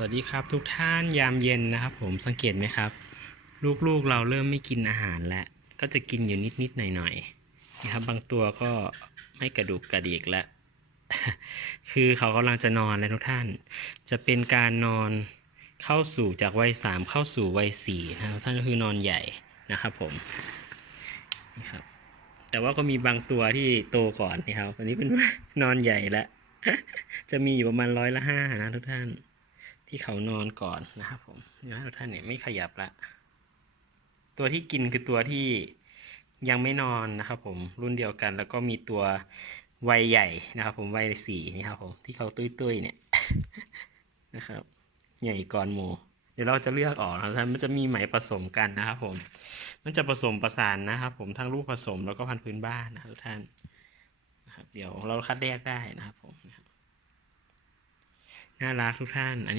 วัสดีครับทุกท่านยามเย็นนะครับ ผมสังเกตไหมครับ ลูกๆเราเริ่มไม่กินอาหารแล้ว ก็จะกินอยู่นิดๆหน่อยๆนะครับ บางตัวก็ไม่กระดูกกระดิกแล้วคือเขากำลังจะนอนแล้วทุกท่าน จะเป็นการนอนเข้าสู่จากวัยสามเข้าสู่วัยสี่นะครับท่านก็คือนอนใหญ่นะครับผมนี่ครับ แต่ว่าก็มีบางตัวที่โตก่อนนี่ครับอันนี้เป็นนอนใหญ่แล้วจะมีอยู่ประมาณร้อยละห้านะทุกท่าน ที่เขานอนก่อนนะครับผมนะทุกท่านเนี่ยไม่ขยับละ ตัวที่กินคือตัวที่ยังไม่นอนนะครับผมรุ่นเดียวกัน แล้วก็มีตัววัยใหญ่นะครับ ผมวัยสี่นี่ครับผมที่เขาตุ้ยๆเนี่ยนะครับ ใหญ่ก่อนหมูเดี๋ยวเราจะเลือกออกนะครับท่านมันจะมีไหมผสมกันนะครับ ผม มันจะผสมประสานนะครับผมทั้งลูกผสมแล้วก็พันธุ์พื้นบ้านนะครับท่านนะครับ เดี๋ยวเราคัดแยกได้นะครับผมน่ารักทุกท่านอันนี้